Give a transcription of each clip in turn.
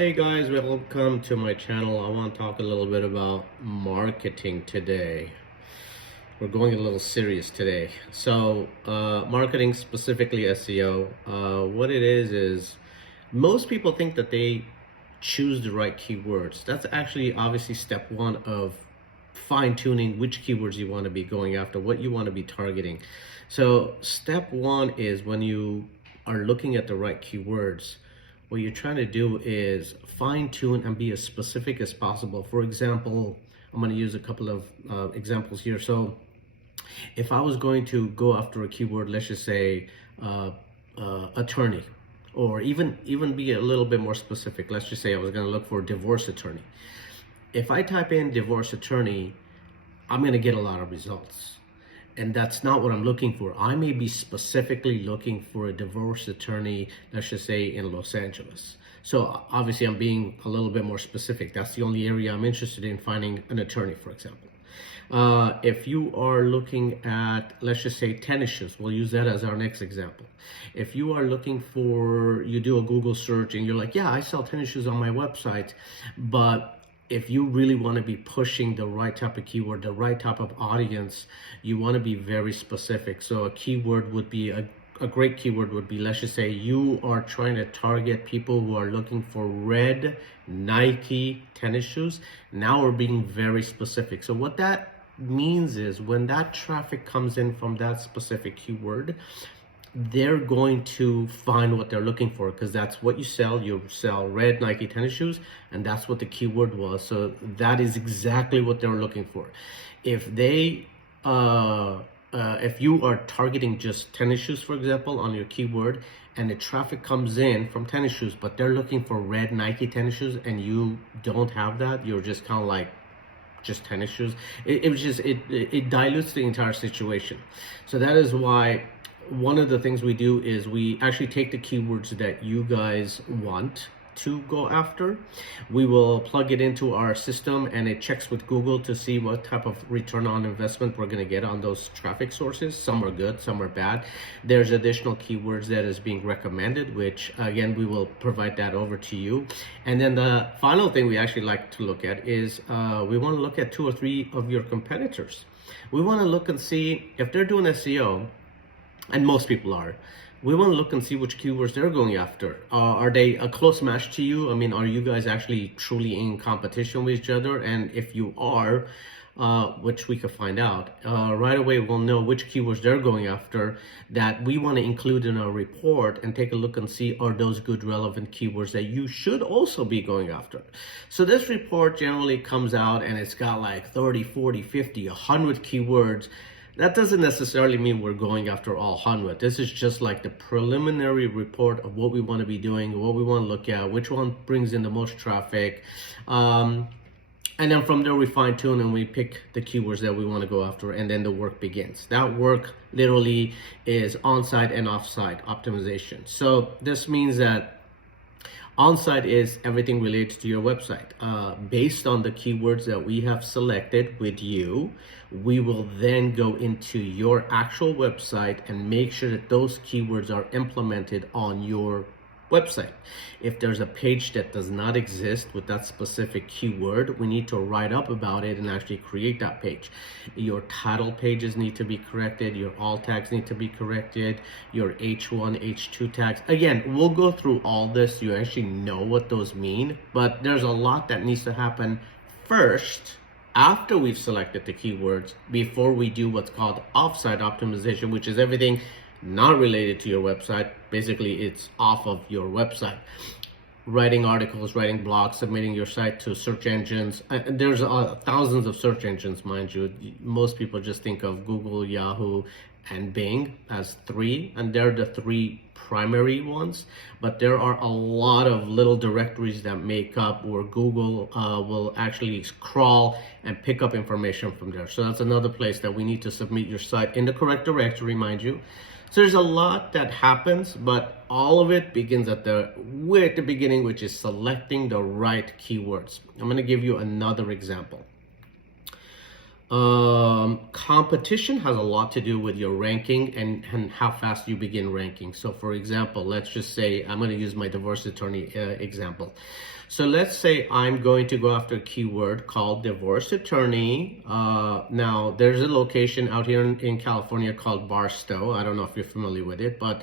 Hey guys, welcome to my channel. I want to talk a little bit about marketing today. We're going a little serious today. So, marketing, specifically SEO, what it is most people think that they choose the right keywords. That's actually obviously step one of fine-tuning which keywords you want to be going after, what you want to be targeting. So, step one is when you are looking at the right keywords, what you're trying to do is fine tune and be as specific as possible. For example, I'm going to use a couple of examples here. So if I was going to go after a keyword, let's just say attorney, or even be a little bit more specific. Let's just say I was going to look for a divorce attorney. If I type in divorce attorney, I'm going to get a lot of results. And that's not what I'm looking for. I may be specifically looking for a divorce attorney, let's just say in Los Angeles. So obviously I'm being a little bit more specific. That's the only area I'm interested in finding an attorney, for example. If you are looking at, let's just say tennis shoes, we'll use that as our next example. If you are looking for, you do a Google search and you're like, yeah, I sell tennis shoes on my website, but if you really want to be pushing the right type of keyword, the right type of audience, you want to be very specific. So a keyword would be, a great keyword would be, let's just say you are trying to target people who are looking for red Nike tennis shoes. Now we're being very specific. So what that means is when that traffic comes in from that specific keyword, they're going to find what they're looking for, because that's what you sell. You sell red Nike tennis shoes, and that's what the keyword was. So that is exactly what they're looking for. If they if you are targeting just tennis shoes, for example, on your keyword, and the traffic comes in from tennis shoes, but they're looking for red Nike tennis shoes, and you don't have that, you're just kind of like just tennis shoes, it dilutes the entire situation. So that is why one of the things we do is we actually take the keywords that you guys want to go after. We will plug it into our system and it checks with Google to see what type of return on investment we're going to get on those traffic sources. Some are good, some are bad. There's additional keywords that is being recommended, which again, we will provide that over to you. And then the final thing we actually like to look at is we want to look at 2 or 3 of your competitors. We want to look and see if they're doing SEO, and most people are. We want to look and see which keywords they're going after. Are they a close match to you? I mean, are you guys actually truly in competition with each other? And if you are, which we could find out, right away we'll know which keywords they're going after that we want to include in our report and take a look and see, are those good relevant keywords that you should also be going after. So this report generally comes out and it's got like 30, 40, 50, 100 keywords. That doesn't necessarily mean we're going after all 100. This is just like the preliminary report of what we want to be doing, what we want to look at, which one brings in the most traffic. And then from there we fine tune and we pick the keywords that we want to go after, and then the work begins. That work literally is on-site and off-site optimization. So this means that on-site is everything related to your website. Based on the keywords that we have selected with you, we will then go into your actual website and make sure that those keywords are implemented on your website. If there's a page that does not exist with that specific keyword, we need to write up about it and actually create that page. Your title pages need to be corrected, your alt tags need to be corrected, your H1, H2 tags. Again, we'll go through all this, you actually know what those mean, but there's a lot that needs to happen first after we've selected the keywords before we do what's called offsite optimization, which is everything not related to your website. Basically, it's off of your website. Writing articles, writing blogs, submitting your site to search engines. There's thousands of search engines, mind you. Most people just think of Google, Yahoo, and Bing as 3, and they're the 3 primary ones, but there are a lot of little directories that make up, where Google will actually crawl and pick up information from there. So that's another place that we need to submit your site in the correct directory, mind you. So there's a lot that happens, but all of it begins at the beginning, which is selecting the right keywords. I'm going to give you another example. Competition has a lot to do with your ranking and how fast you begin ranking. So for example, let's just say, I'm going to use my divorce attorney example. So let's say I'm going to go after a keyword called divorce attorney. Now there's a location out here in California called Barstow. I don't know if you're familiar with it, but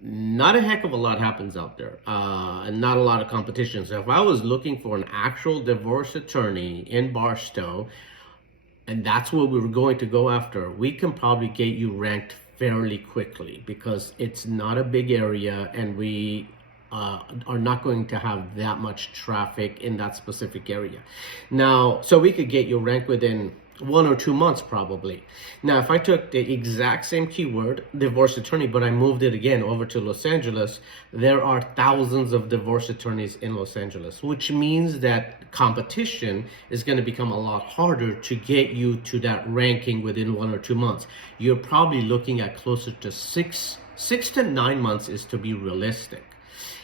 not a heck of a lot happens out there, and not a lot of competition. So if I was looking for an actual divorce attorney in Barstow, and that's what we were going to go after, we can probably get you ranked fairly quickly because it's not a big area, and we are not going to have that much traffic in that specific area. Now, so we could get you ranked within 1 or 2 months probably. Now, if I took the exact same keyword, divorce attorney, but I moved it again over to Los Angeles, there are thousands of divorce attorneys in Los Angeles, which means that competition is going to become a lot harder to get you to that ranking within 1 or 2 months. You're probably looking at closer to 6 to 9 months is to be realistic.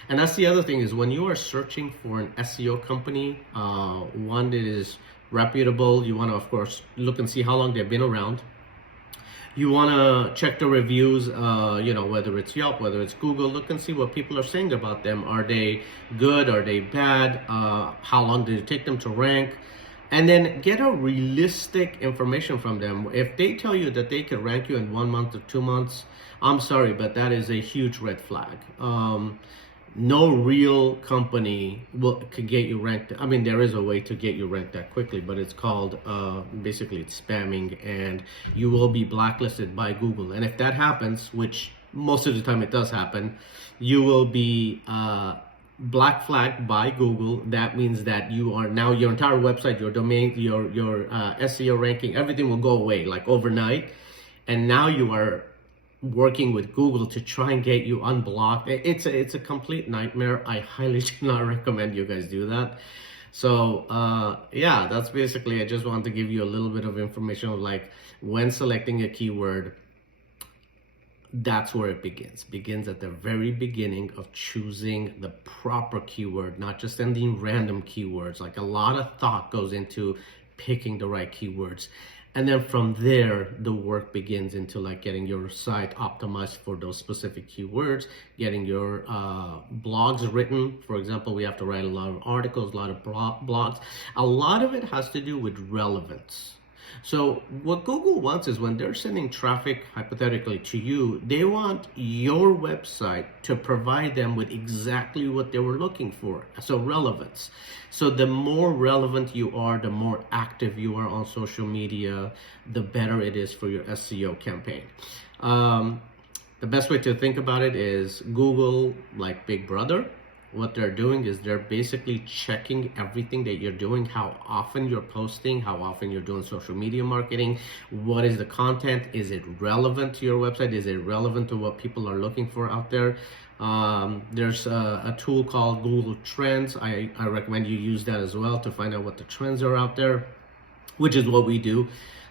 And that's the other thing, is when you are searching for an SEO company, one that is reputable, you want to, of course, look and see how long they've been around. You want to check the reviews, whether it's Yelp, whether it's Google, look and see what people are saying about them. Are they good? Are they bad? How long did it take them to rank? And then get a realistic information from them. If they tell you that they can rank you in 1 month or 2 months, I'm sorry, but that is a huge red flag. No real company can get you ranked. I mean, there is a way to get you ranked that quickly, but it's called, basically it's spamming, and you will be blacklisted by Google. And if that happens, which most of the time it does happen, you will be black flagged by Google. That means that you are now, your entire website, your domain, your SEO ranking, everything will go away like overnight. And now you are working with Google to try and get you unblocked. It's a complete nightmare. I highly do not recommend you guys do that. So yeah, that's basically, I just wanted to give you a little bit of information of like, when selecting a keyword, that's where it begins at the very beginning of choosing the proper keyword, not just sending random keywords. Like, a lot of thought goes into picking the right keywords. And then from there, the work begins into like getting your site optimized for those specific keywords, getting your blogs written. For example, we have to write a lot of articles, a lot of blogs. A lot of it has to do with relevance. So what Google wants is, when they're sending traffic hypothetically to you, they want your website to provide them with exactly what they were looking for. So relevance. So the more relevant you are, the more active you are on social media, the better it is for your SEO campaign. The best way to think about it is Google, like Big Brother. What they're doing is they're basically checking everything that you're doing, how often you're posting, how often you're doing social media marketing, what is the content, is it relevant to your website, is it relevant to what people are looking for out there. There's a tool called Google Trends. I recommend you use that as well to find out what the trends are out there, which is what we do.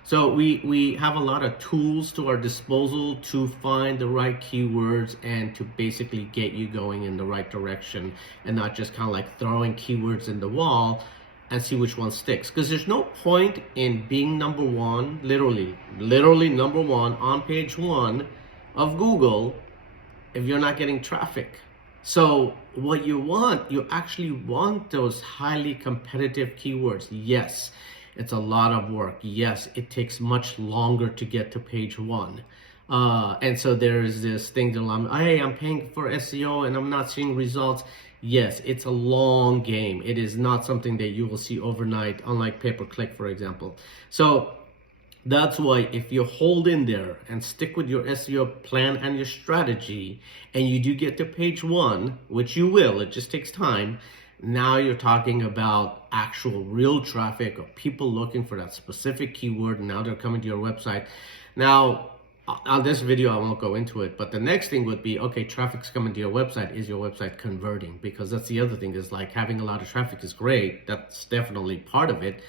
So we have a lot of tools to our disposal to find the right keywords and to basically get you going in the right direction, and not just kind of like throwing keywords in the wall and see which one sticks. Because there's no point in being number one, literally number one on page 1 of Google if you're not getting traffic. So what you actually want those highly competitive keywords. Yes, it's a lot of work. Yes, it takes much longer to get to page 1. And so there's this thing that hey, I'm paying for SEO and I'm not seeing results. Yes, it's a long game. It is not something that you will see overnight, unlike pay-per-click, for example. So that's why, if you hold in there and stick with your SEO plan and your strategy, and you do get to page 1, which you will, it just takes time, now you're talking about actual real traffic of people looking for that specific keyword, and now they're coming to your website. Now, on this video, I won't go into it, but the next thing would be, okay, traffic's coming to your website. Is your website converting? Because that's the other thing, is like, having a lot of traffic is great. That's definitely part of it.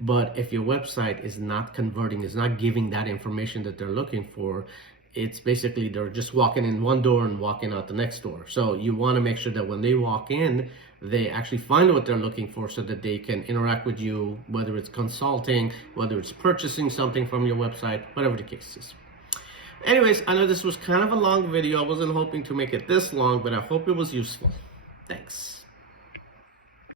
But if your website is not converting, is not giving that information that they're looking for, it's basically they're just walking in one door and walking out the next door. So you want to make sure that when they walk in, they actually find what they're looking for so that they can interact with you, whether it's consulting, whether it's purchasing something from your website, whatever the case is. Anyways, I know this was kind of a long video. I wasn't hoping to make it this long, but I hope it was useful. Thanks.